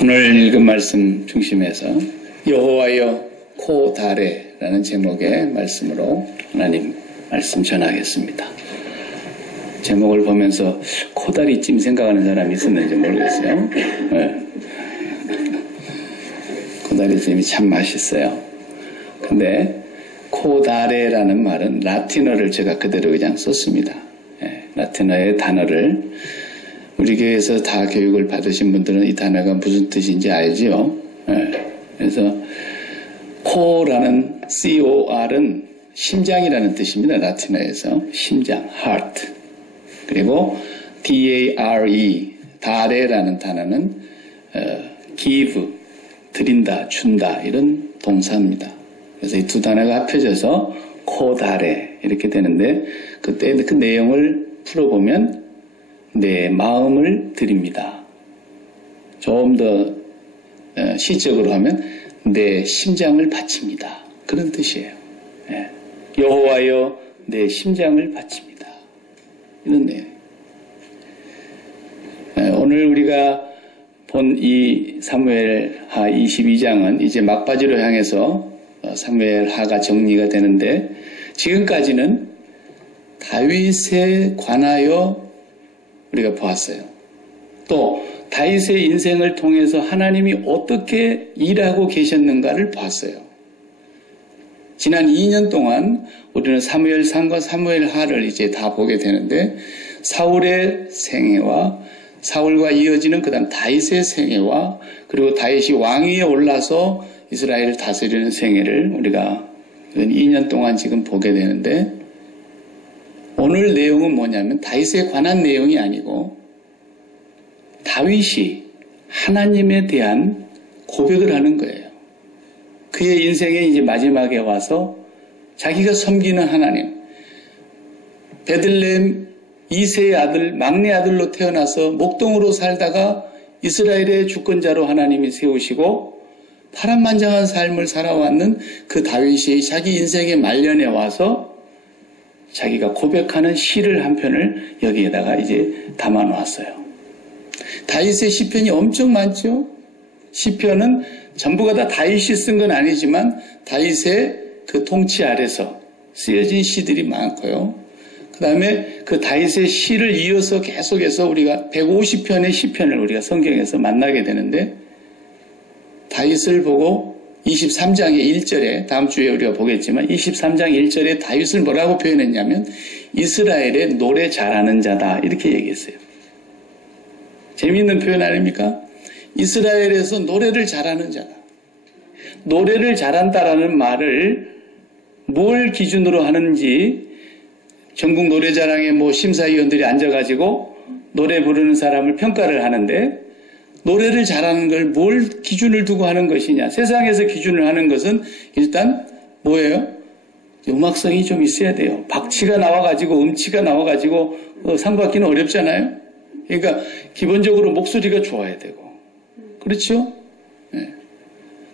오늘 읽은 말씀 중심에서 여호와여 코다레라는 제목의 말씀으로 하나님 말씀 전하겠습니다. 제목을 보면서 코다리찜 생각하는 사람이 있었는지 모르겠어요. 네. 코다리찜이 참 맛있어요. 근데 코다레라는 말은 라틴어를 제가 그대로 그냥 썼습니다. 네. 라틴어의 단어를 우리 교회에서 다 교육을 받으신 분들은 이 단어가 무슨 뜻인지 알죠? 네. 그래서 코라는 COR은 심장이라는 뜻입니다. 라틴어에서 심장, heart. 그리고 DARE, 다레라는 단어는 give, 드린다, 준다 이런 동사입니다. 그래서 이 두 단어가 합해져서 코다레 이렇게 되는데 그때 그 내용을 풀어보면 내 마음을 드립니다. 좀 더 시적으로 하면 내 심장을 바칩니다. 그런 뜻이에요. 예. 여호와여 내 심장을 바칩니다. 이런 내용. 오늘 우리가 본 이 사무엘하 22장은 이제 막바지로 향해서 사무엘하가 정리가 되는데 지금까지는 다윗에 관하여 우리가 보았어요. 또 다윗의 인생을 통해서 하나님이 어떻게 일하고 계셨는가를 봤어요. 지난 2년 동안 우리는 사무엘상과 사무엘하를 이제 다 보게 되는데 사울의 생애와 사울과 이어지는 그다음 다윗의 생애와 그리고 다윗이 왕위에 올라서 이스라엘을 다스리는 생애를 우리가 2년 동안 지금 보게 되는데 오늘 내용은 뭐냐면 다윗에 관한 내용이 아니고 다윗이 하나님에 대한 고백을 하는 거예요. 그의 인생의 이제 마지막에 와서 자기가 섬기는 하나님, 베들레헴 2세의 아들, 막내 아들로 태어나서 목동으로 살다가 이스라엘의 주권자로 하나님이 세우시고 파란만장한 삶을 살아왔는 그 다윗이 자기 인생의 말년에 와서 자기가 고백하는 시를 한 편을 여기에다가 이제 담아 놓았어요. 다윗의 시편이 엄청 많죠. 시편은 전부가 다 다윗이 쓴 건 아니지만 다윗의 그 통치 아래서 쓰여진 시들이 많고요. 그 다음에 그 다윗의 시를 이어서 계속해서 우리가 150편의 시편을 우리가 성경에서 만나게 되는데 다윗을 보고 23장의 1절에 다음 주에 우리가 보겠지만 23장 1절에 다윗을 뭐라고 표현했냐면 이스라엘의 노래 잘하는 자다 이렇게 얘기했어요. 재미있는 표현 아닙니까? 이스라엘에서 노래를 잘하는 자다. 노래를 잘한다라는 말을 뭘 기준으로 하는지 전국 노래자랑에 심사위원들이 앉아가지고 노래 부르는 사람을 평가를 하는데 노래를 잘하는 걸 뭘 기준을 두고 하는 것이냐. 세상에서 기준을 하는 것은 일단 뭐예요? 음악성이 좀 있어야 돼요. 박치가 나와가지고 음치가 나와가지고 상 받기는 어렵잖아요. 그러니까 기본적으로 목소리가 좋아야 되고 그렇죠? 네.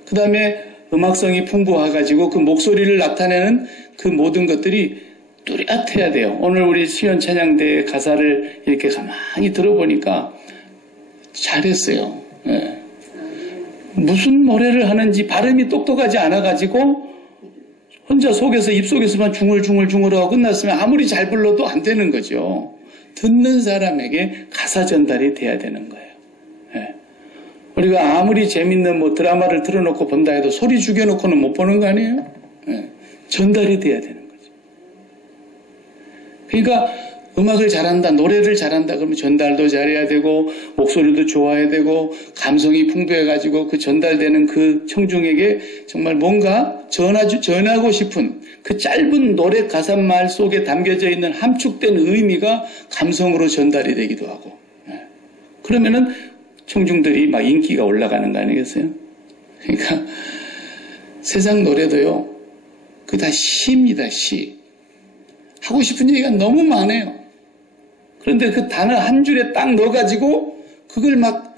그 다음에 음악성이 풍부해가지고 그 목소리를 나타내는 그 모든 것들이 뚜렷해야 돼요. 오늘 우리 수연 찬양대 가사를 이렇게 가만히 들어보니까 잘했어요. 네. 무슨 노래를 하는지 발음이 똑똑하지 않아가지고 혼자 속에서 입속에서만 중얼중얼하고 끝났으면 아무리 잘 불러도 안 되는 거죠. 듣는 사람에게 가사 전달이 돼야 되는 거예요. 네. 우리가 아무리 재밌는 드라마를 틀어놓고 본다 해도 소리 죽여놓고는 못 보는 거 아니에요? 네. 전달이 돼야 되는 거죠. 그러니까 음악을 잘한다, 노래를 잘한다 그러면 전달도 잘해야 되고 목소리도 좋아야 되고 감성이 풍부해가지고 그 전달되는 그 청중에게 정말 뭔가 전하고 싶은 그 짧은 노래 가사말 속에 담겨져 있는 함축된 의미가 감성으로 전달이 되기도 하고 그러면은 청중들이 막 인기가 올라가는 거 아니겠어요? 그러니까 세상 노래도요 그 다 시입니다. 시. 하고 싶은 얘기가 너무 많아요. 그런데 그 단어 한 줄에 딱 넣어가지고 그걸 막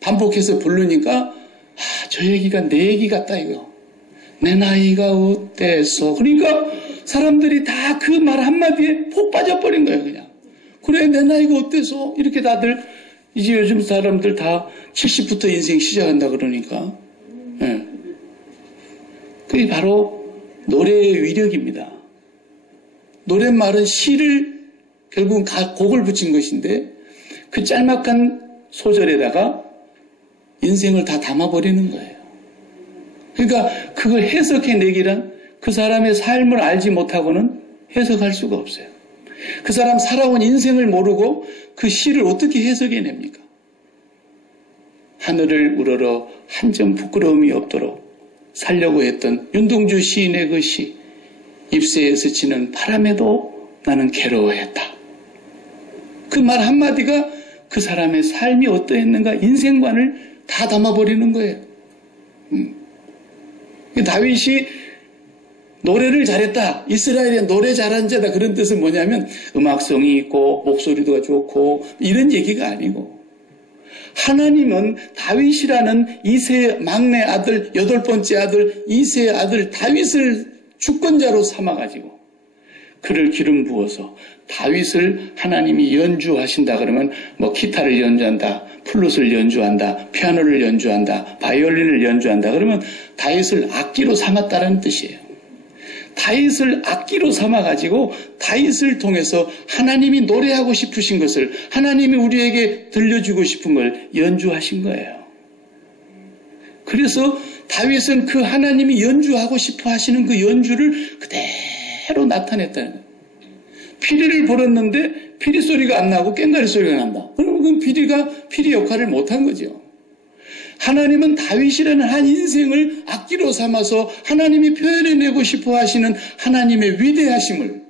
반복해서 부르니까 저 얘기가 내 얘기 같다 이거. 내 나이가 어때서. 그러니까 사람들이 다 그 말 한마디에 폭 빠져버린 거예요 그냥. 그래 내 나이가 어때서. 이렇게 다들 이제 요즘 사람들 다 70부터 인생 시작한다 그러니까. 예. 그게 바로 노래의 위력입니다. 노랫말은 시를 결국은 곡을 붙인 것인데 그 짤막한 소절에다가 인생을 다 담아버리는 거예요. 그러니까 그걸 해석해내기란 그 사람의 삶을 알지 못하고는 해석할 수가 없어요. 그 사람 살아온 인생을 모르고 그 시를 어떻게 해석해냅니까? 하늘을 우러러 한 점 부끄러움이 없도록 살려고 했던 윤동주 시인의 그 시, 잎새에 스치는 바람에도 나는 괴로워했다. 그 말 한마디가 그 사람의 삶이 어떠했는가 인생관을 다 담아버리는 거예요. 다윗이 노래를 잘했다. 이스라엘의 노래 잘한 자다. 그런 뜻은 뭐냐면 음악성이 있고 목소리도 좋고 이런 얘기가 아니고 하나님은 다윗이라는 이새의 막내 아들, 8번째 아들, 이새의 아들 다윗을 주권자로 삼아가지고 그를 기름 부어서 다윗을 하나님이 연주하신다 그러면 뭐 기타를 연주한다, 플룻을 연주한다, 피아노를 연주한다, 바이올린을 연주한다 그러면 다윗을 악기로 삼았다는 뜻이에요. 다윗을 악기로 삼아가지고 다윗을 통해서 하나님이 노래하고 싶으신 것을 하나님이 우리에게 들려주고 싶은 걸 연주하신 거예요. 그래서 다윗은 그 하나님이 연주하고 싶어 하시는 그 연주를 그대로 나타냈다는 거예요. 피리를 불었는데 피리 소리가 안 나고 꽹과리 소리가 난다. 그러면 그건 피리 역할을 못한 거죠. 하나님은 다윗이라는 한 인생을 악기로 삼아서 하나님이 표현해내고 싶어 하시는 하나님의 위대하심을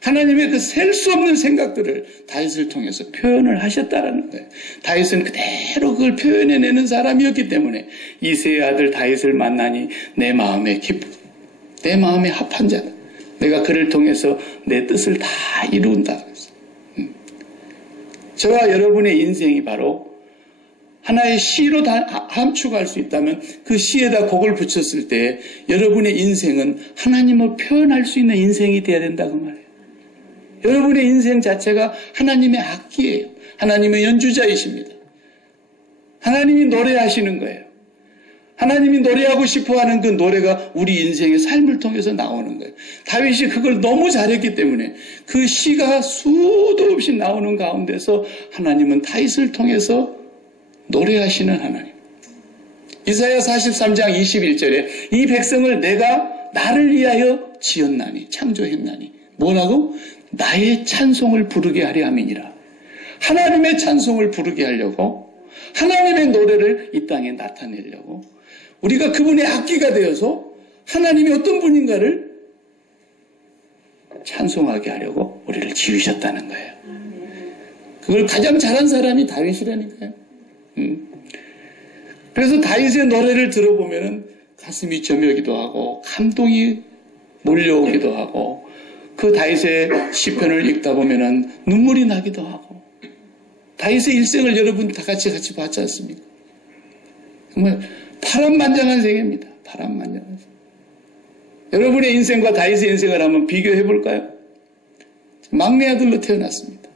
하나님의 그 셀 수 없는 생각들을 다윗을 통해서 표현을 하셨다라는 거예요. 다윗은 그대로 그걸 표현해내는 사람이었기 때문에 이새의 아들 다윗을 만나니 내 마음에 기쁘고 내 마음에 합한 자다. 내가 그를 통해서 내 뜻을 다 이룬다. 저와 여러분의 인생이 바로 하나의 시로 다 함축할 수 있다면 그 시에다 곡을 붙였을 때 여러분의 인생은 하나님을 표현할 수 있는 인생이 되어야 된다고 말해요. 여러분의 인생 자체가 하나님의 악기예요. 하나님의 연주자이십니다. 하나님이 노래하시는 거예요. 하나님이 노래하고 싶어하는 그 노래가 우리 인생의 삶을 통해서 나오는 거예요. 다윗이 그걸 너무 잘했기 때문에 그 시가 수도 없이 나오는 가운데서 하나님은 다윗을 통해서 노래하시는 하나님. 이사야 43장 21절에 이 백성을 내가 나를 위하여 지었나니 창조했나니 뭐라고? 나의 찬송을 부르게 하려 함이니라. 하나님의 찬송을 부르게 하려고 하나님의 노래를 이 땅에 나타내려고 우리가 그분의 악기가 되어서 하나님이 어떤 분인가를 찬송하게 하려고 우리를 지으셨다는 거예요. 그걸 가장 잘한 사람이 다윗이라니까요. 그래서 다윗의 노래를 들어보면 가슴이 저며기도 하고 감동이 몰려오기도 하고 그 다윗의 시편을 읽다 보면 눈물이 나기도 하고 다윗의 일생을 여러분 다 같이 봤지 않습니까? 정말 파란만장한 세계입니다. 파란만장한 세계. 여러분의 인생과 다윗의 인생을 한번 비교해 볼까요? 막내 아들로 태어났습니다.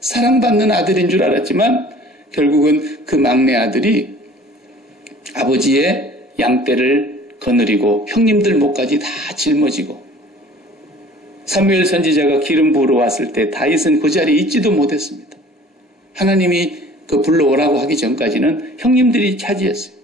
사랑받는 아들인 줄 알았지만 결국은 그 막내 아들이 아버지의 양떼를 거느리고 형님들 목까지 다 짊어지고 사무엘 선지자가 기름 부으러 왔을 때 다윗은 그 자리에 있지도 못했습니다. 하나님이 그 불러오라고 하기 전까지는 형님들이 차지했어요.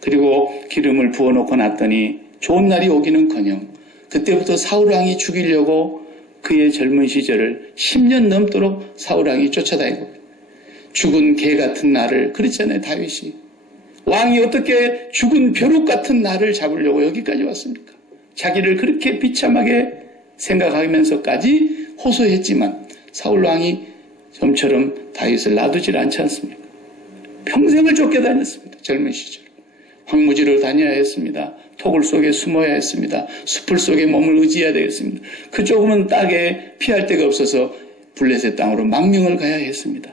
그리고 기름을 부어놓고 났더니 좋은 날이 오기는커녕 그때부터 사울왕이 죽이려고 그의 젊은 시절을 10년 넘도록 사울왕이 쫓아다니고 죽은 개 같은 나를 그랬잖아요. 다윗이 왕이 어떻게 죽은 벼룩 같은 나를 잡으려고 여기까지 왔습니까? 자기를 그렇게 비참하게 생각하면서까지 호소했지만 사울왕이 좀처럼 다윗을 놔두질 않지 않습니까? 평생을 쫓겨다녔습니다. 젊은 시절 황무지로 다녀야 했습니다. 토굴 속에 숨어야 했습니다. 숲을 속에 몸을 의지해야 되겠습니다. 그 조금은 땅에 피할 데가 없어서 블레셋 땅으로 망명을 가야 했습니다.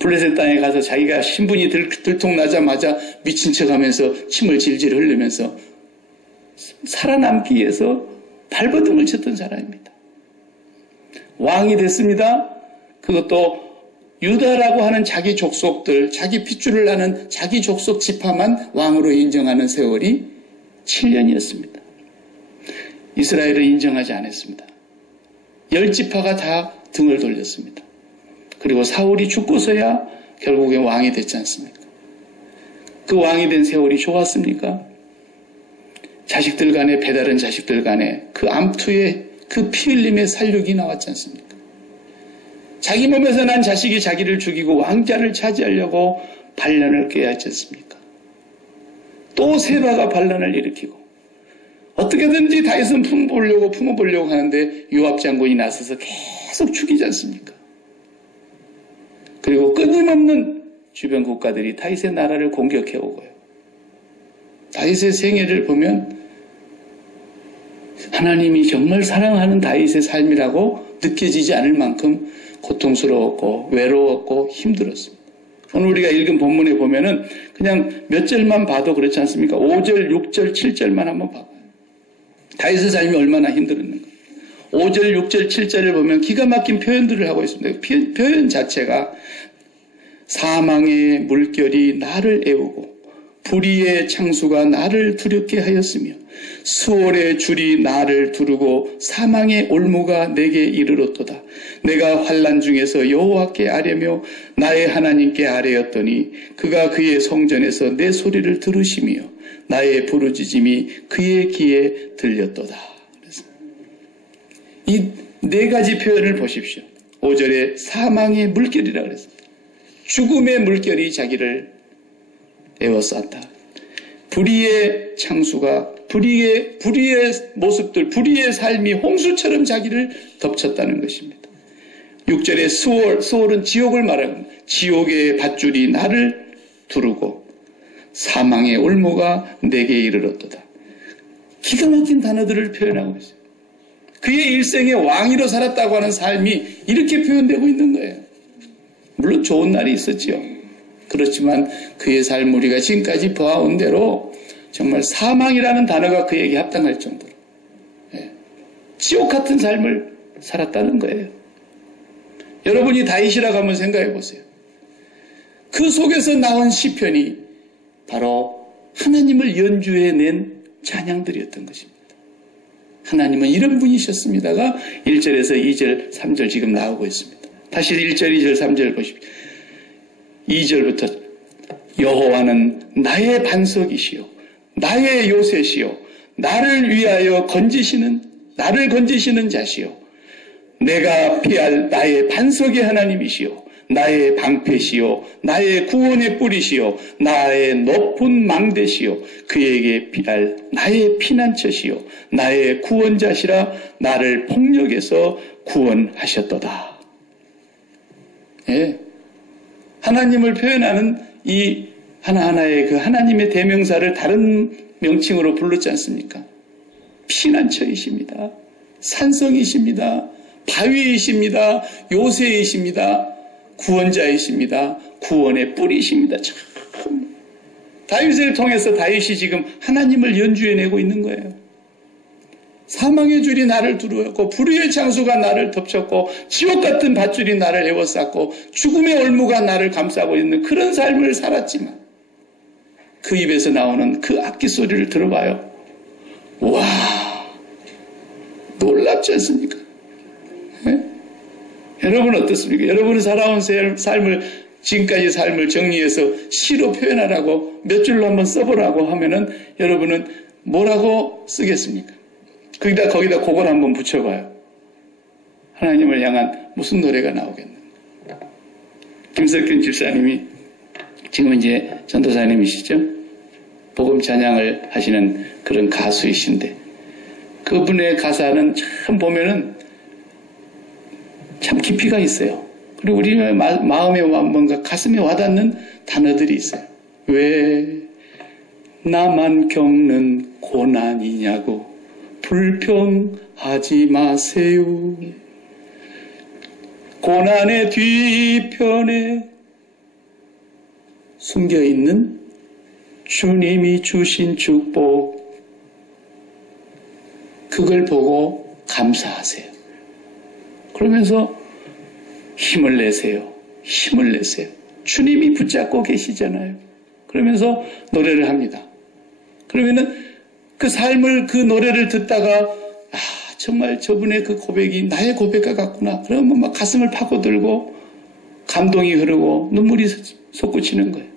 블레셋 땅에 가서 자기가 신분이 들통나자마자 미친 척하면서 침을 질질 흘리면서 살아남기 위해서 발버둥을 쳤던 사람입니다. 왕이 됐습니다. 그것도 유다라고 하는 자기 족속들, 자기 핏줄을 나는 자기 족속 지파만 왕으로 인정하는 세월이 7년이었습니다. 이스라엘을 인정하지 않았습니다. 10지파가 다 등을 돌렸습니다. 그리고 사울이 죽고서야 결국에 왕이 됐지 않습니까? 그 왕이 된 세월이 좋았습니까? 자식들 간에, 배다른 자식들 간에 그 암투에 그 피 흘림의 살육이 나왔지 않습니까? 자기 몸에서 난 자식이 자기를 죽이고 왕자를 차지하려고 반란을 꾀하지 않습니까? 또 세바가 반란을 일으키고 어떻게든지 다윗은 품어보려고 하는데 요압 장군이 나서서 계속 죽이지 않습니까? 그리고 끊임없는 주변 국가들이 다윗의 나라를 공격해오고요. 다윗의 생애를 보면 하나님이 정말 사랑하는 다윗의 삶이라고 느껴지지 않을 만큼 고통스러웠고 외로웠고 힘들었습니다. 오늘 우리가 읽은 본문에 보면은 그냥 몇 절만 봐도 그렇지 않습니까? 5절, 6절, 7절만 한번 봐봐요. 다윗의 삶이 얼마나 힘들었는가. 5절, 6절, 7절을 보면 기가 막힌 표현들을 하고 있습니다. 표현 자체가 사망의 물결이 나를 애우고 불의의 창수가 나를 두렵게 하였으며 수월의 줄이 나를 두르고 사망의 올무가 내게 이르렀도다. 내가 환난 중에서 여호와께 아뢰며 나의 하나님께 아뢰었더니 그가 그의 성전에서 내 소리를 들으시며 나의 부르짖음이 그의 귀에 들렸도다. 이 네 가지 표현을 보십시오. 5절에 사망의 물결이라고 그랬습니다. 죽음의 물결이 자기를 에워쌌다. 불의의 창수가 불의의 모습들, 불의의 삶이 홍수처럼 자기를 덮쳤다는 것입니다. 6절에 수월은 지옥을 말합니다. 지옥의 밧줄이 나를 두르고 사망의 올무가 내게 이르렀도다. 기가 막힌 단어들을 표현하고 있어요. 그의 일생에 왕위로 살았다고 하는 삶이 이렇게 표현되고 있는 거예요. 물론 좋은 날이 있었지요. 그렇지만 그의 삶 우리가 지금까지 보아온 대로 정말 사망이라는 단어가 그에게 합당할 정도로 지옥 같은 삶을 살았다는 거예요. 여러분이 다윗이라고 한번 생각해 보세요. 그 속에서 나온 시편이 바로 하나님을 연주해낸 찬양들이었던 것입니다. 하나님은 이런 분이셨습니다가 1절에서 2절, 3절 지금 나오고 있습니다. 다시 1절, 2절, 3절 보십시오. 2절부터 여호와는 나의 반석이시요 나의 요새시요 나를 위하여 나를 건지시는 자시요 내가 피할 나의 반석의 하나님이시요 나의 방패시요 나의 구원의 뿌리시요 나의 높은 망대시요 그에게 피할 나의 피난처시요 나의 구원자시라 나를 폭력에서 구원하셨도다. 예. 하나님을 표현하는 이 하나하나의 그 하나님의 대명사를 다른 명칭으로 불렀지 않습니까? 피난처이십니다. 산성이십니다. 바위이십니다. 요새이십니다. 구원자이십니다. 구원의 뿌리십니다. 참 다윗을 통해서 다윗이 지금 하나님을 연주해내고 있는 거예요. 사망의 줄이 나를 두르었고 불의의 창수가 나를 덮쳤고 지옥 같은 밧줄이 나를 에워쌌고 죽음의 올무가 나를 감싸고 있는 그런 삶을 살았지만 그 입에서 나오는 그 악기 소리를 들어봐요. 와, 놀랍지 않습니까? 네? 여러분 어떻습니까? 여러분이 살아온 삶을 지금까지 삶을 정리해서 시로 표현하라고 몇 줄로 한번 써보라고 하면은 여러분은 뭐라고 쓰겠습니까? 거기다 그걸 한번 붙여봐요. 하나님을 향한 무슨 노래가 나오겠는가? 김석균 집사님이 지금 이제 전도사님이시죠? 복음 찬양을 하시는 그런 가수이신데 그분의 가사는 참 보면은 참 깊이가 있어요. 그리고 우리 마음에 뭔가 가슴에 와닿는 단어들이 있어요. 왜 나만 겪는 고난이냐고 불평하지 마세요. 고난의 뒤편에 숨겨있는 주님이 주신 축복 그걸 보고 감사하세요. 그러면서 힘을 내세요. 힘을 내세요. 주님이 붙잡고 계시잖아요. 그러면서 노래를 합니다. 그러면은 그 삶을, 그 노래를 듣다가 정말 저분의 그 고백이 나의 고백과 같구나. 그러면 막 가슴을 파고들고 감동이 흐르고 눈물이 솟구치는 거예요.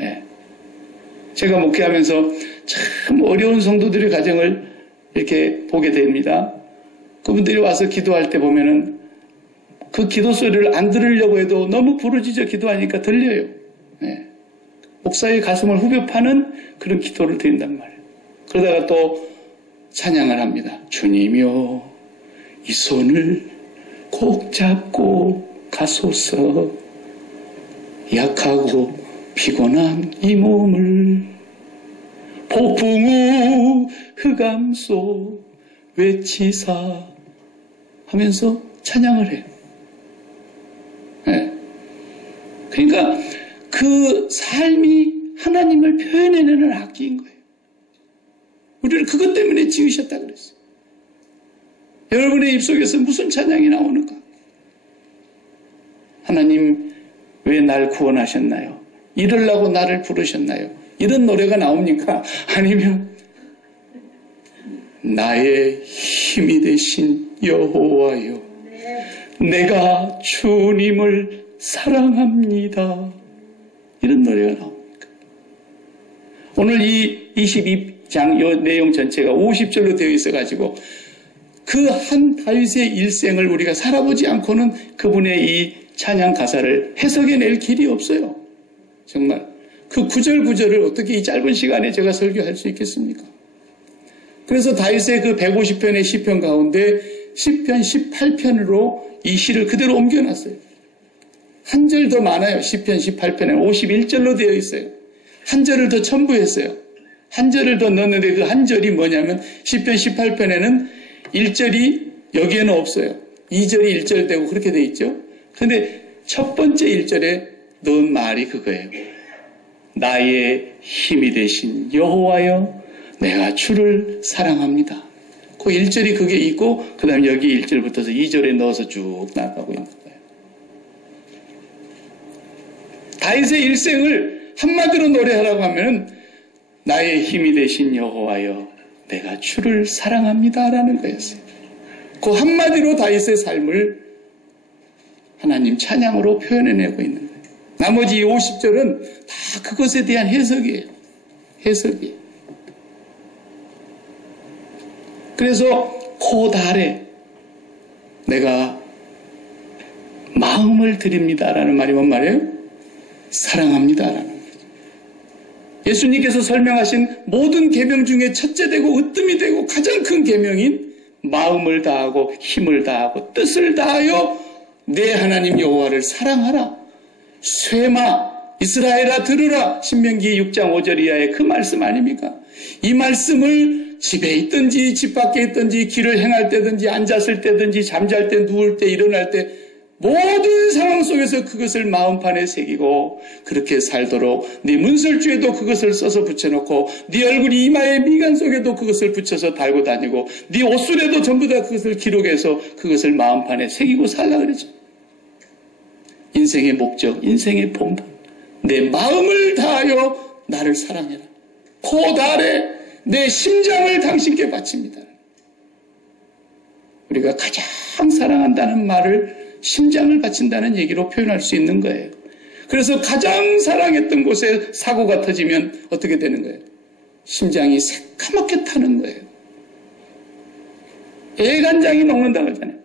예. 제가 목회하면서 참 어려운 성도들의 가정을 이렇게 보게 됩니다. 그분들이 와서 기도할 때 보면은 그 기도 소리를 안 들으려고 해도 너무 부르짖어 기도하니까 들려요. 예. 목사의 가슴을 후벼 파는 그런 기도를 드린단 말이에요. 그러다가 또 찬양을 합니다. 주님이여 이 손을 꼭 잡고 가소서 약하고 피곤한 이 몸을 폭풍 후 흑암 속 외치사 하면서 찬양을 해요. 네. 그러니까 그 삶이 하나님을 표현해내는 악기인 거예요. 우리를 그것 때문에 지으셨다 그랬어요. 여러분의 입속에서 무슨 찬양이 나오는가? 하나님 왜 날 구원하셨나요? 이러려고 나를 부르셨나요? 이런 노래가 나옵니까? 아니면 나의 힘이 되신 여호와여 내가 주님을 사랑합니다. 이런 노래가 나옵니까? 오늘 이 22장 이 내용 전체가 50절로 되어 있어가지고 그 한 다윗의 일생을 우리가 살아보지 않고는 그분의 이 찬양 가사를 해석해낼 길이 없어요. 정말 그 구절구절을 어떻게 이 짧은 시간에 제가 설교할 수 있겠습니까? 그래서 다윗의 그 150편의 시편 가운데 시편 18편으로 이 시를 그대로 옮겨놨어요. 한 절 더 많아요. 시편 18편에 51절로 되어 있어요. 한 절을 더 첨부했어요. 한 절을 더 넣었는데 그 한 절이 뭐냐면 시편 18편에는 1절이 여기에는 없어요. 2절이 1절 되고 그렇게 돼 있죠. 그런데 첫 번째 1절에 넣은 말이 그거예요. 나의 힘이 되신 여호와여 내가 주를 사랑합니다. 그 1절이 그게 있고 그 다음에 여기 1절부터서 2절에 넣어서 쭉 나가고 있는 거예요. 다윗의 일생을 한마디로 노래하라고 하면 나의 힘이 되신 여호와여 내가 주를 사랑합니다라는 거였어요. 그 한마디로 다윗의 삶을 하나님 찬양으로 표현해내고 있는 거예요. 나머지 50절은 다 그것에 대한 해석이에요. 해석이에요. 그래서 코달에 내가 마음을 드립니다라는 말이 뭔 말이에요? 사랑합니다라는 거죠. 예수님께서 설명하신 모든 계명 중에 첫째 되고 으뜸이 되고 가장 큰 계명인 마음을 다하고 힘을 다하고 뜻을 다하여 내 하나님 여호와를 사랑하라. 쇠마 이스라엘아 들으라. 신명기 6장 5절 이하의 그 말씀 아닙니까? 이 말씀을 집에 있든지 집 밖에 있든지 길을 행할 때든지 앉았을 때든지 잠잘 때 누울 때 일어날 때 모든 상황 속에서 그것을 마음판에 새기고 그렇게 살도록 네 문설주에도 그것을 써서 붙여놓고 네 얼굴이 이마의 미간 속에도 그것을 붙여서 달고 다니고 네 옷술에도 전부 다 그것을 기록해서 그것을 마음판에 새기고 살라 그러죠. 인생의 목적, 인생의 본분, 내 마음을 다하여 나를 사랑해라. 코달에 내 심장을 당신께 바칩니다. 우리가 가장 사랑한다는 말을 심장을 바친다는 얘기로 표현할 수 있는 거예요. 그래서 가장 사랑했던 곳에 사고가 터지면 어떻게 되는 거예요? 심장이 새까맣게 타는 거예요. 애간장이 녹는다고 하잖아요.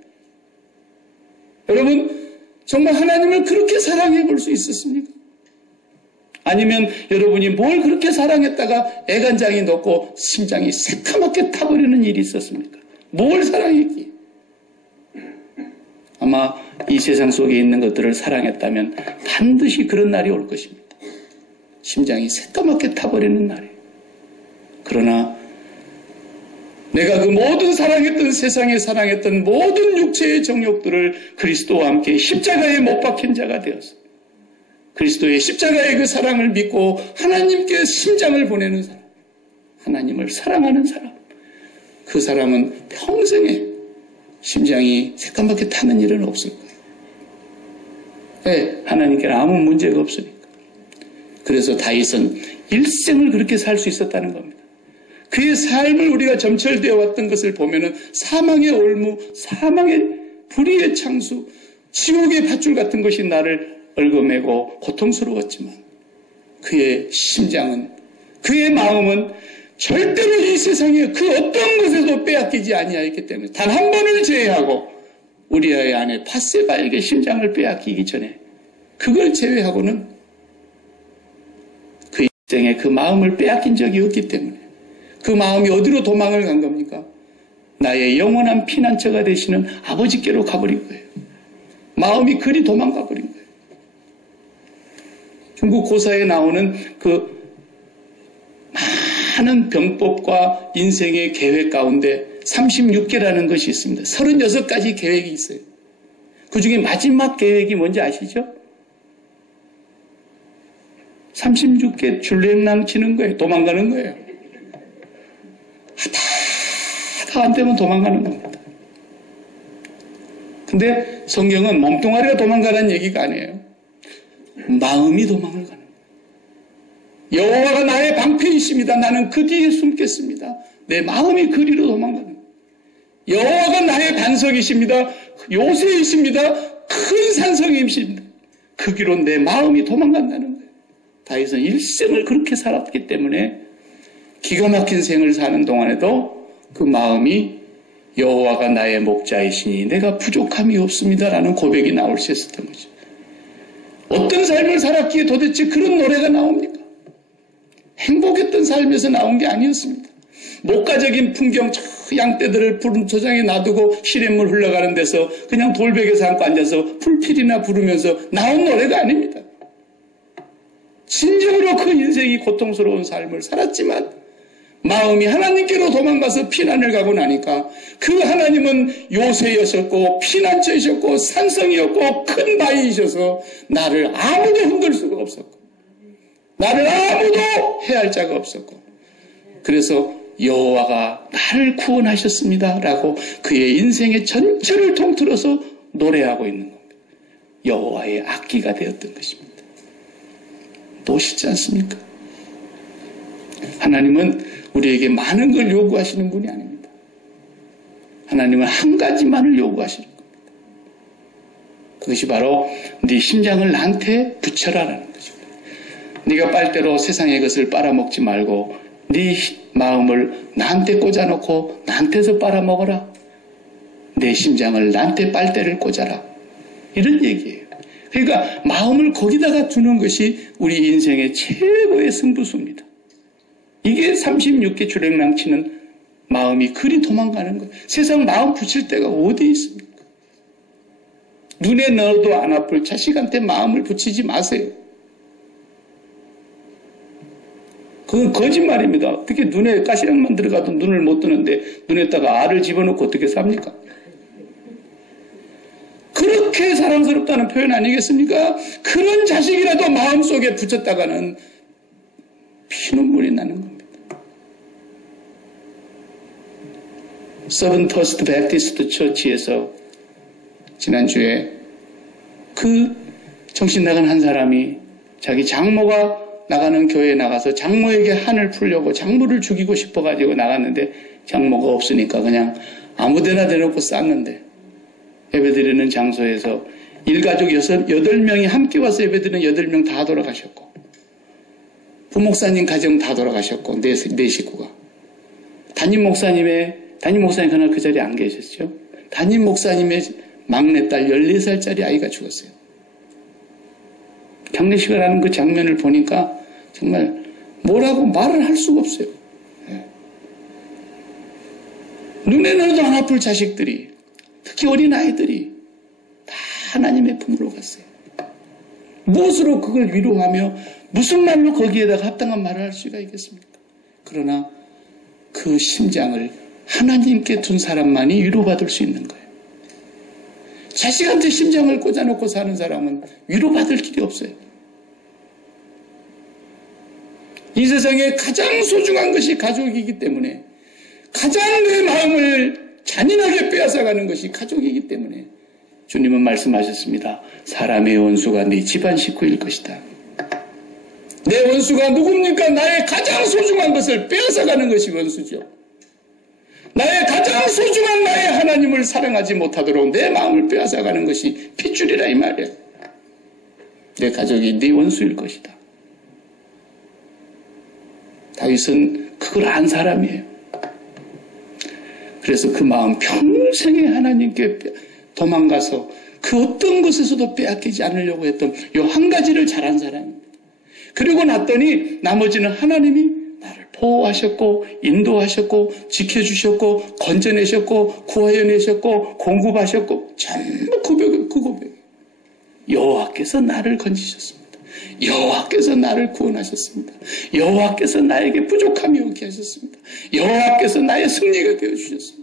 여러분 정말 하나님을 그렇게 사랑해 볼 수 있었습니까? 아니면 여러분이 뭘 그렇게 사랑했다가 애간장이 녹고 심장이 새까맣게 타버리는 일이 있었습니까? 뭘 사랑했기에? 아마 이 세상 속에 있는 것들을 사랑했다면 반드시 그런 날이 올 것입니다. 심장이 새까맣게 타버리는 날이에요. 그러나 내가 그 모든 사랑했던 세상에 사랑했던 모든 육체의 정욕들을 그리스도와 함께 십자가에 못 박힌 자가 되어서 그리스도의 십자가의 그 사랑을 믿고 하나님께 심장을 보내는 사람, 하나님을 사랑하는 사람, 그 사람은 평생에 심장이 새까맣게 타는 일은 없을 거예요. 네, 하나님께는 아무 문제가 없으니까. 그래서 다윗은 일생을 그렇게 살 수 있었다는 겁니다. 그의 삶을 우리가 점철되어 왔던 것을 보면은 사망의 올무, 사망의 불의의 창수, 지옥의 밧줄 같은 것이 나를 얽어매고 고통스러웠지만 그의 심장은, 그의 마음은 절대로 이 세상에 그 어떤 것에도 빼앗기지 아니하였기 때문에 단 한 번을 제외하고 우리아의 아내 밧세바에게 심장을 빼앗기기 전에 그걸 제외하고는 그 인생에 그 마음을 빼앗긴 적이 없기 때문에 그 마음이 어디로 도망을 간 겁니까? 나의 영원한 피난처가 되시는 아버지께로 가버린 거예요. 마음이 그리 도망가 버린 거예요. 중국 고사에 나오는 그 많은 병법과 인생의 계획 가운데 36개라는 것이 있습니다. 36가지 계획이 있어요. 그 중에 마지막 계획이 뭔지 아시죠? 36개 줄랭랑 치는 거예요. 도망가는 거예요. 하다 안 되면 도망가는 겁니다. 근데 성경은 몸뚱아리가 도망가라는 얘기가 아니에요. 마음이 도망을 가는 거예요. 여호와가 나의 방패이십니다. 나는 그 뒤에 숨겠습니다. 내 마음이 그리로 도망가는 거예요. 여호와가 나의 반석이십니다. 요새이십니다. 큰 산성이십니다. 그 길로 내 마음이 도망간다는 거예요. 다윗은 일생을 그렇게 살았기 때문에 기가 막힌 생을 사는 동안에도 그 마음이 여호와가 나의 목자이시니 내가 부족함이 없습니다라는 고백이 나올 수 있었던 거죠. 어떤 삶을 살았기에 도대체 그런 노래가 나옵니까? 행복했던 삶에서 나온 게 아니었습니다. 목가적인 풍경, 저 양떼들을 푸른 초장에 놔두고 시냇물 흘러가는 데서 그냥 돌베개에서 앉고 앉아서 풀필이나 부르면서 나온 노래가 아닙니다. 진정으로 그 인생이 고통스러운 삶을 살았지만 마음이 하나님께로 도망가서 피난을 가고 나니까 그 하나님은 요새였었고 피난처이셨고 산성이었고 큰 바위이셔서 나를 아무도 흔들 수가 없었고 나를 아무도 해할 자가 없었고 그래서 여호와가 나를 구원하셨습니다 라고 그의 인생의 전체를 통틀어서 노래하고 있는 겁니다. 여호와의 악기가 되었던 것입니다. 멋있지 않습니까? 하나님은 우리에게 많은 걸 요구하시는 분이 아닙니다. 하나님은 한 가지만을 요구하시는 겁니다. 그것이 바로 네 심장을 나한테 붙여라라는 거죠. 네가 빨대로 세상의 것을 빨아먹지 말고 네 마음을 나한테 꽂아놓고 나한테서 빨아먹어라. 내 심장을 나한테 빨대를 꽂아라. 이런 얘기예요. 그러니까 마음을 거기다가 두는 것이 우리 인생의 최고의 승부수입니다. 이게 36개 주랭랑 치는 마음이 그리 도망가는 거예요. 세상 마음 붙일 데가 어디 있습니까? 눈에 넣어도 안 아플 자식한테 마음을 붙이지 마세요. 그건 거짓말입니다. 어떻게 눈에 가시락만 들어가도 눈을 못 뜨는데 눈에다가 알을 집어넣고 어떻게 삽니까? 그렇게 사랑스럽다는 표현 아니겠습니까? 그런 자식이라도 마음속에 붙였다가는 피눈물이 나는 겁니다. 서븐터스트 베프티스트 처치에서 지난주에 그 정신 나간 한 사람이 자기 장모가 나가는 교회에 나가서 장모에게 한을 풀려고 장모를 죽이고 싶어가지고 나갔는데 장모가 없으니까 그냥 아무데나 대놓고 쌌는데 예배드리는 장소에서 일가족 8명이 함께 와서 예배드리는 8명 다 돌아가셨고 부목사님 가정 다 돌아가셨고 네 식구가 담임 목사님 그날 그 자리에 안 계셨죠. 담임 목사님의 막내딸 14살짜리 아이가 죽었어요. 장례식을 하는 그 장면을 보니까 정말 뭐라고 말을 할 수가 없어요. 눈에 넣어도 안 아플 자식들이 특히 어린 아이들이 다 하나님의 품으로 갔어요. 무엇으로 그걸 위로하며 무슨 말로 거기에다가 합당한 말을 할 수가 있겠습니까? 그러나 그 심장을 하나님께 둔 사람만이 위로받을 수 있는 거예요. 자식한테 심장을 꽂아놓고 사는 사람은 위로받을 길이 없어요. 이 세상에 가장 소중한 것이 가족이기 때문에 가장 내 마음을 잔인하게 빼앗아가는 것이 가족이기 때문에 주님은 말씀하셨습니다. 사람의 원수가 네 집안 식구일 것이다. 내 원수가 누굽니까? 나의 가장 소중한 것을 빼앗아가는 것이 원수죠. 나의 가장 소중한 나의 하나님을 사랑하지 못하도록 내 마음을 빼앗아가는 것이 핏줄이라 이 말이야. 내 가족이 네 원수일 것이다. 다윗은 그걸 안 사람이에요. 그래서 그 마음 평생에 하나님께 도망가서 그 어떤 것에서도 빼앗기지 않으려고 했던 이 한 가지를 잘한 사람입니다. 그리고 났더니 나머지는 하나님이 나를 보호하셨고 인도하셨고 지켜주셨고 건져내셨고 구하여내셨고 공급하셨고 전부 그 고백. 여호와께서 나를 건지셨습니다. 여호와께서 나를 구원하셨습니다. 여호와께서 나에게 부족함이 없게 하셨습니다. 여호와께서 나의 승리가 되어주셨습니다.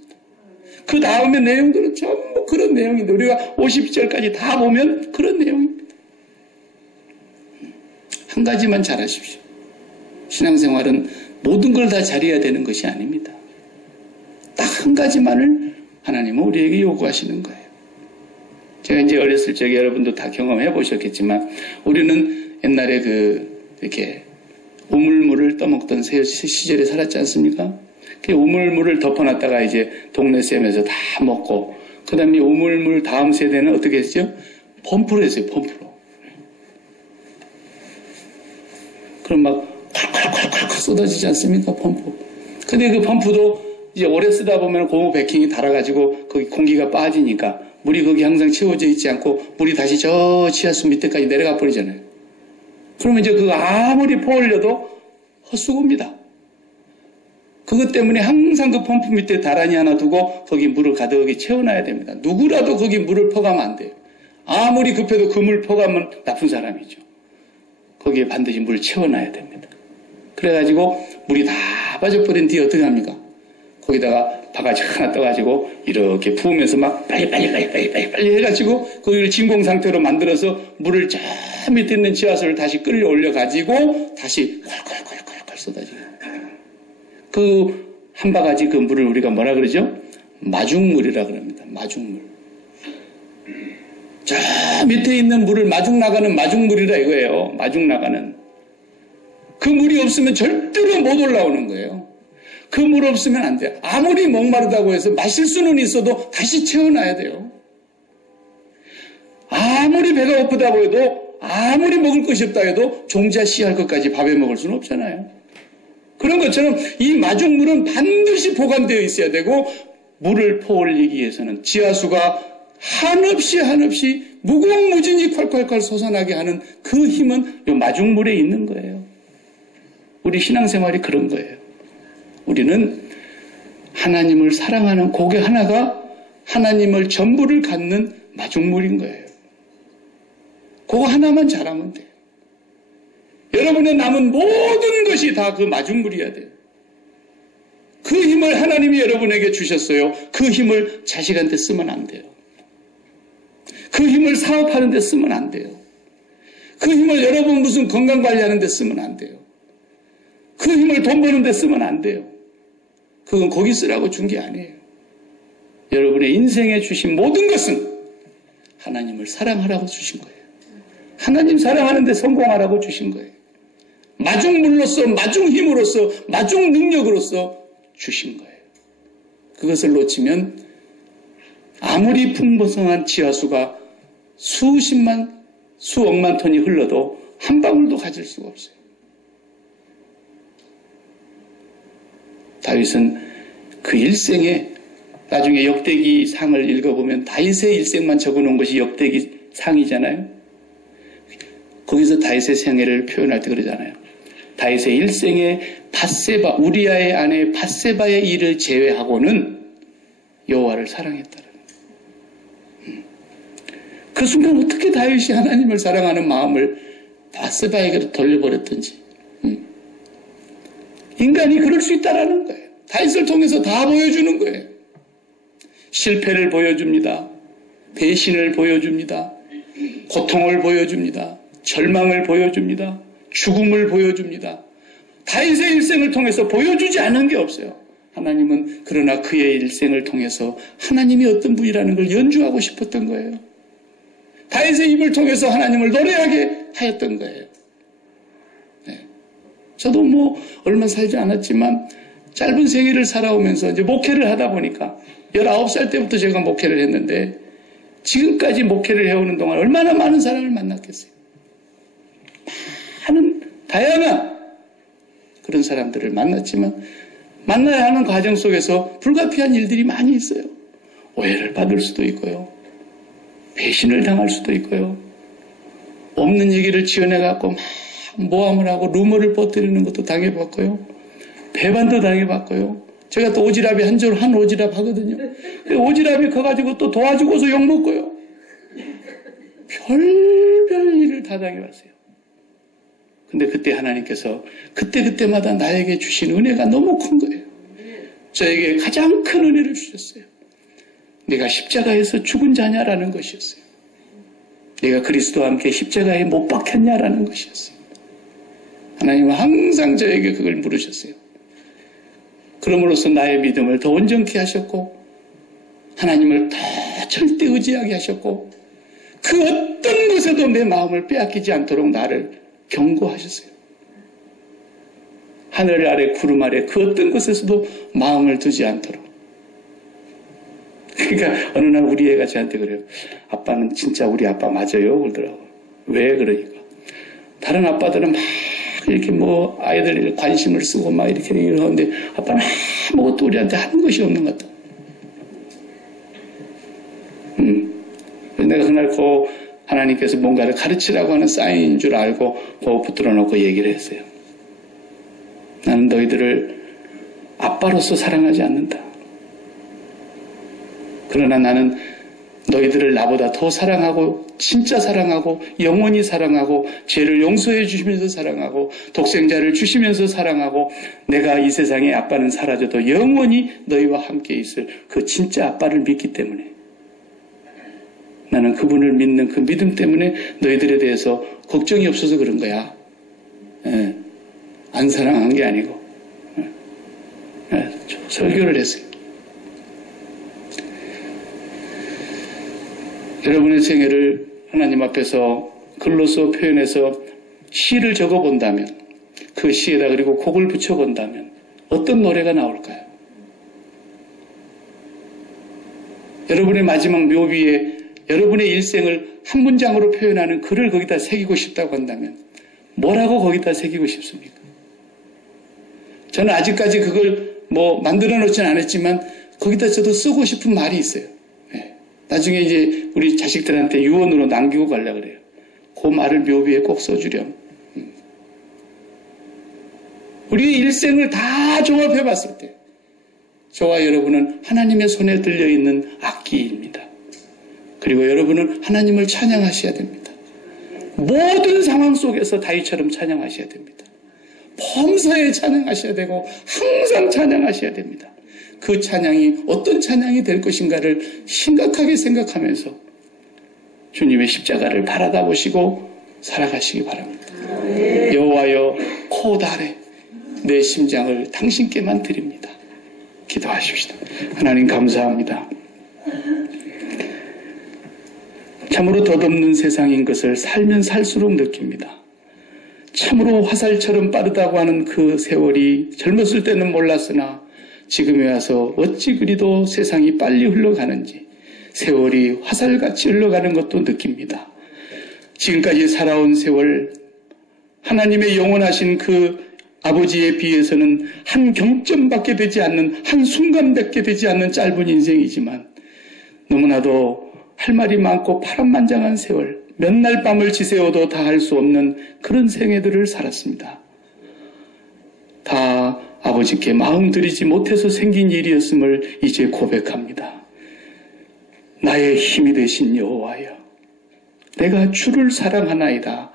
그 다음에 내용들은 전부 그런 내용인데 우리가 50절까지 다 보면 그런 내용입니다. 한 가지만 잘하십시오. 신앙생활은 모든 걸 다 잘해야 되는 것이 아닙니다. 딱 한 가지만을 하나님은 우리에게 요구하시는 거예요. 제가 이제 어렸을 적에 여러분도 다 경험해 보셨겠지만 우리는 옛날에 이렇게 우물물을 떠먹던 시절에 살았지 않습니까? 그 우물물을 덮어놨다가 이제 동네 쌤에서 다 먹고 그 다음에 우물물 다음 세대는 어떻게 했죠? 펌프로 했어요. 펌프로. 그럼 막 콸콸콸콸 쏟아지지 않습니까? 펌프. 근데 그 펌프도 이제 오래 쓰다 보면 고무 베킹이 달아가지고 거기 공기가 빠지니까 물이 거기 항상 채워져 있지 않고 물이 다시 저 지하수 밑에까지 내려가 버리잖아요. 그러면 이제 그거 아무리 퍼올려도 헛수고입니다. 그것 때문에 항상 그 펌프 밑에 다라니 하나 두고 거기 물을 가득히 채워놔야 됩니다. 누구라도 거기 물을 퍼가면 안 돼요. 아무리 급해도 그 물 퍼가면 나쁜 사람이죠. 거기에 반드시 물을 채워놔야 됩니다. 그래가지고 물이 다 빠져버린 뒤에 어떻게 합니까? 거기다가 바가지 하나 떠가지고 이렇게 부으면서 막 빨리 해가지고 거기를 진공 상태로 만들어서 물을 저 밑에 있는 지하수를 다시 끌려 올려가지고 다시 콸콸콸콸콸 쏟아져요. 그 한 바가지 그 물을 우리가 뭐라 그러죠? 마중물이라 그럽니다. 마중물. 저 밑에 있는 물을 마중 나가는 마중물이라 이거예요. 마중 나가는. 그 물이 없으면 절대로 못 올라오는 거예요. 그 물 없으면 안 돼요. 아무리 목마르다고 해서 마실 수는 있어도 다시 채워놔야 돼요. 아무리 배가 고프다고 해도 아무리 먹을 것이 없다 해도 종자 씨할 것까지 밥에 먹을 수는 없잖아요. 그런 것처럼 이 마중물은 반드시 보관되어 있어야 되고 물을 퍼올리기 위해서는 지하수가 한없이 무궁무진히 콸콸콸 솟아나게 하는 그 힘은 이 마중물에 있는 거예요. 우리 신앙생활이 그런 거예요. 우리는 하나님을 사랑하는 고개 하나가 하나님을 전부를 갖는 마중물인 거예요. 그거 하나만 잘하면 돼요. 여러분의 남은 모든 것이 다 그 마중물이어야 돼요. 그 힘을 하나님이 여러분에게 주셨어요. 그 힘을 자식한테 쓰면 안 돼요. 그 힘을 사업하는 데 쓰면 안 돼요. 그 힘을 여러분 무슨 건강관리하는 데 쓰면 안 돼요. 그 힘을 돈 버는 데 쓰면 안 돼요. 그건 거기 쓰라고 준 게 아니에요. 여러분의 인생에 주신 모든 것은 하나님을 사랑하라고 주신 거예요. 하나님 사랑하는 데 성공하라고 주신 거예요. 마중물로서, 마중힘으로서, 마중능력으로서 주신 거예요. 그것을 놓치면 아무리 풍부성한 지하수가 수억만 톤이 흘러도 한 방울도 가질 수가 없어요. 다윗은 그 일생에 나중에 역대기 상을 읽어보면 다윗의 일생만 적어놓은 것이 역대기 상이잖아요. 거기서 다윗의 생애를 표현할 때 그러잖아요. 다윗의 일생에 밧세바, 우리아의 아내 밧세바의 일을 제외하고는 여호와를 사랑했다는. 그 순간 어떻게 다윗이 하나님을 사랑하는 마음을 밧세바에게로 돌려버렸던지. 인간이 그럴 수 있다라는 거예요. 다윗을 통해서 다 보여주는 거예요. 실패를 보여줍니다. 배신을 보여줍니다. 고통을 보여줍니다. 절망을 보여줍니다. 죽음을 보여줍니다. 다윗의 일생을 통해서 보여주지 않은 게 없어요. 하나님은 그러나 그의 일생을 통해서 하나님이 어떤 분이라는 걸 연주하고 싶었던 거예요. 다윗의 입을 통해서 하나님을 노래하게 하였던 거예요. 네. 저도 뭐 얼마 살지 않았지만 짧은 생애를 살아오면서 이제 목회를 하다 보니까 19살 때부터 제가 목회를 했는데 지금까지 목회를 해오는 동안 얼마나 많은 사람을 만났겠어요. 많은 다양한 그런 사람들을 만났지만 만나야 하는 과정 속에서 불가피한 일들이 많이 있어요. 오해를 받을 수도 있고요. 배신을 당할 수도 있고요. 없는 얘기를 지어내갖고 막 모함을 하고 루머를 퍼뜨리는 것도 당해봤고요. 배반도 당해봤고요. 제가 또 오지랖이 한 오지랖 하거든요. 오지랖이 커가지고 또 도와주고서 욕먹고요. 별별 일을 다 당해봤어요. 근데 그때 하나님께서 그때마다 나에게 주신 은혜가 너무 큰 거예요. 저에게 가장 큰 은혜를 주셨어요. 내가 십자가에서 죽은 자냐라는 것이었어요. 내가 그리스도와 함께 십자가에 못 박혔냐라는 것이었어요. 하나님은 항상 저에게 그걸 물으셨어요. 그럼으로써 나의 믿음을 더 온전케 하셨고 하나님을 더 절대 의지하게 하셨고 그 어떤 것에도 내 마음을 빼앗기지 않도록 나를 경고하셨어요. 하늘 아래 구름 아래 그 어떤 것에서도 마음을 두지 않도록. 그러니까 어느 날 우리 애가 저한테 그래요. 아빠는 진짜 우리 아빠 맞아요? 그러더라고요. 왜 그러니까? 다른 아빠들은 막 이렇게 뭐 아이들 관심을 쓰고 막 이렇게 하는데 아빠는 아무것도 우리한테 하는 것이 없는 것 같다. 내가 그날 하나님께서 뭔가를 가르치라고 하는 사인인 줄 알고 붙들어 놓고 얘기를 했어요. 나는 너희들을 아빠로서 사랑하지 않는다. 그러나 나는 너희들을 나보다 더 사랑하고 진짜 사랑하고 영원히 사랑하고 죄를 용서해 주시면서 사랑하고 독생자를 주시면서 사랑하고 내가 이 세상에 아빠는 사라져도 영원히 너희와 함께 있을 그 진짜 아빠를 믿기 때문에 나는 그분을 믿는 그 믿음 때문에 너희들에 대해서 걱정이 없어서 그런 거야. 예. 안 사랑한 게 아니고. 예. 설교를 했어요. 여러분의 생애를 하나님 앞에서 글로써 표현해서 시를 적어본다면 그 시에다 그리고 곡을 붙여본다면 어떤 노래가 나올까요? 여러분의 마지막 묘비에 여러분의 일생을 한 문장으로 표현하는 글을 거기다 새기고 싶다고 한다면 뭐라고 거기다 새기고 싶습니까? 저는 아직까지 그걸 만들어 놓지는 않았지만 거기다 저도 쓰고 싶은 말이 있어요. 네. 나중에 이제 우리 자식들한테 유언으로 남기고 가려고 그래요. 그 말을 묘비에 꼭 써주렴. 우리의 일생을 다 종합해 봤을 때 저와 여러분은 하나님의 손에 들려있는 악기입니다. 그리고 여러분은 하나님을 찬양하셔야 됩니다. 모든 상황 속에서 다윗처럼 찬양하셔야 됩니다. 범사에 찬양하셔야 되고 항상 찬양하셔야 됩니다. 그 찬양이 어떤 찬양이 될 것인가를 심각하게 생각하면서 주님의 십자가를 바라다 보시고 살아가시기 바랍니다. 여호와여 코다래 내 심장을 당신께만 드립니다. 기도하십시다. 하나님 감사합니다. 참으로 덧없는 세상인 것을 살면 살수록 느낍니다. 참으로 화살처럼 빠르다고 하는 그 세월이 젊었을 때는 몰랐으나 지금에 와서 어찌 그리도 세상이 빨리 흘러가는지 세월이 화살같이 흘러가는 것도 느낍니다. 지금까지 살아온 세월 하나님의 영원하신 그 아버지에 비해서는 한 경점밖에 되지 않는 한 순간밖에 되지 않는 짧은 인생이지만 너무나도 할 말이 많고 파란만장한 세월, 몇 날 밤을 지새워도 다 할 수 없는 그런 생애들을 살았습니다. 다 아버지께 마음 들이지 못해서 생긴 일이었음을 이제 고백합니다. 나의 힘이 되신 여호와여, 내가 주를 사랑하나이다.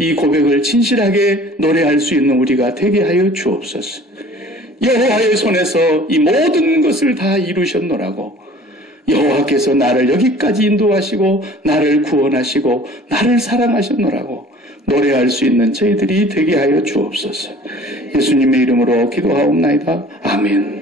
이 고백을 진실하게 노래할 수 있는 우리가 되게 하여 주옵소서. 여호와의 손에서 이 모든 것을 다 이루셨노라고 여호와께서 나를 여기까지 인도하시고 나를 구원하시고 나를 사랑하셨노라고 노래할 수 있는 저희들이 되게 하여 주옵소서. 예수님의 이름으로 기도하옵나이다. 아멘.